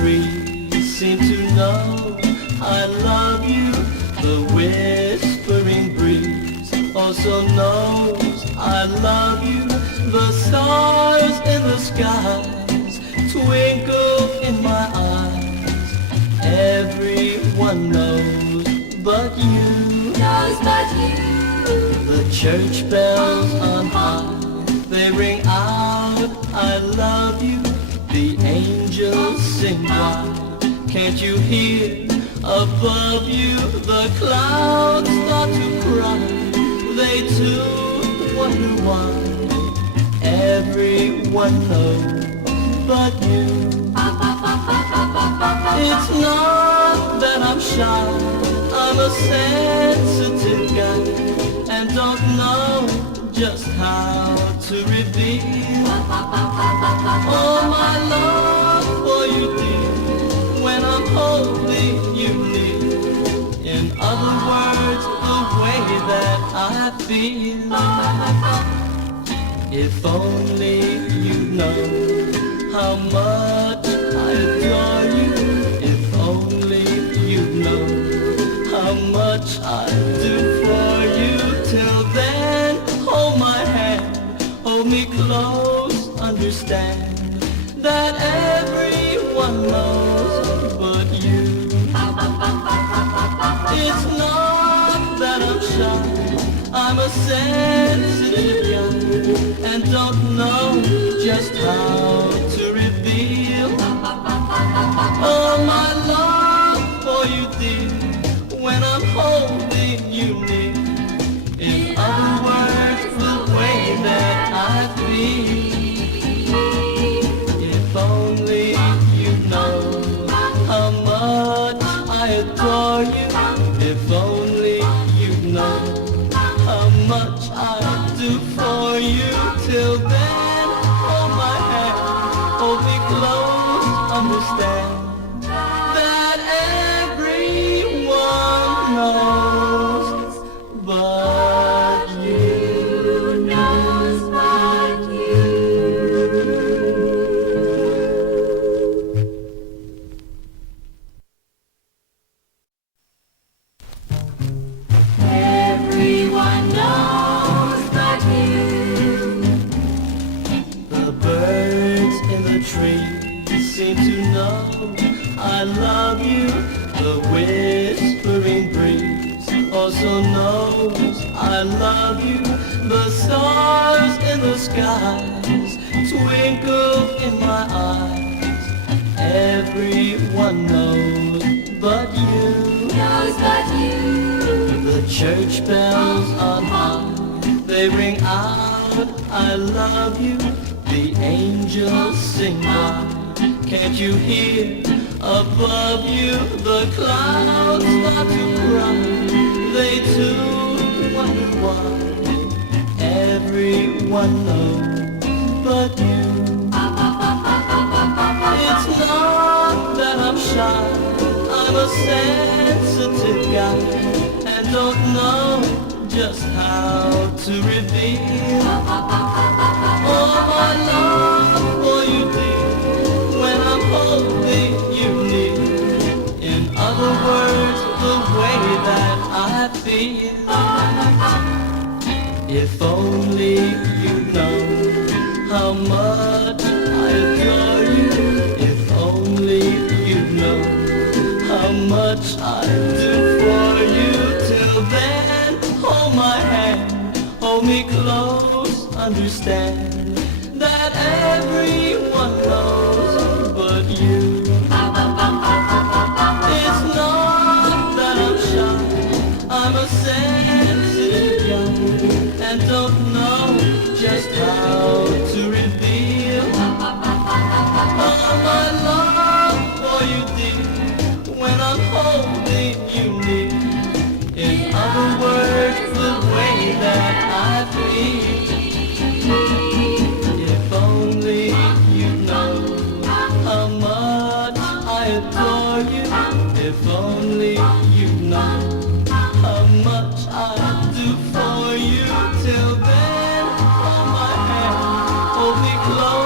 trees seem to know I love you. The whispering breeze also knows I love you. The stars in the skies twinkle in my eyes. Everyone knows but you. Knows but you. The church bells on high, they ring out, I love you. The angels sing wild, can't you hear? Above you the clouds start to cry. They too wonder why. Everyone knows but you. It's not that I'm shy, I'm a sensitive guy, and don't know just how to reveal all my love for you, dear, when I'm holding you near. In other words, the way that I feel. If only you know how much I adore you. If only you know how much I do for you. Till then, hold my hand, hold me close, understand that everyone knows but you. It's not that I'm shy, I'm a sensitive guy, and don't know just how to reveal all my love for you, dear, when I'm holding you near. In other words, the way that I feel. If only you know how much I adore you. If only you know how much I do for you. Till then, hold my hand, hold me close, understand that everyone knows but you. Knows but you. Everyone knows but you. The birds in the trees seem to know I love you. The whispering breeze also knows I love you. The stars in the skies twinkle in my eyes. Everyone knows but you. Knows but you. The church bells on high, they ring out, I love you. The angels sing wild, can't you hear? Above you the clouds start to cry. They too wonder why. Everyone knows but you. It's not that I'm shy, I'm a sensitive guy, and don't know just how to reveal all my love for you, dear, when I'm holding you near. In other words, the way that I feel. If only you know how much I adore you. If only you know how much I do for you. Till then, hold my hand, hold me close, understand that everyone knows but you. It's not that I'm shy, I'm a sensitive guy, and don't know just how to reveal all my love for you, dear, when I'm holding you near. In other words, the way that I feel. If only you know how much I adore you. If only you know how much I do for you. Till then, hold my hand, hold me close.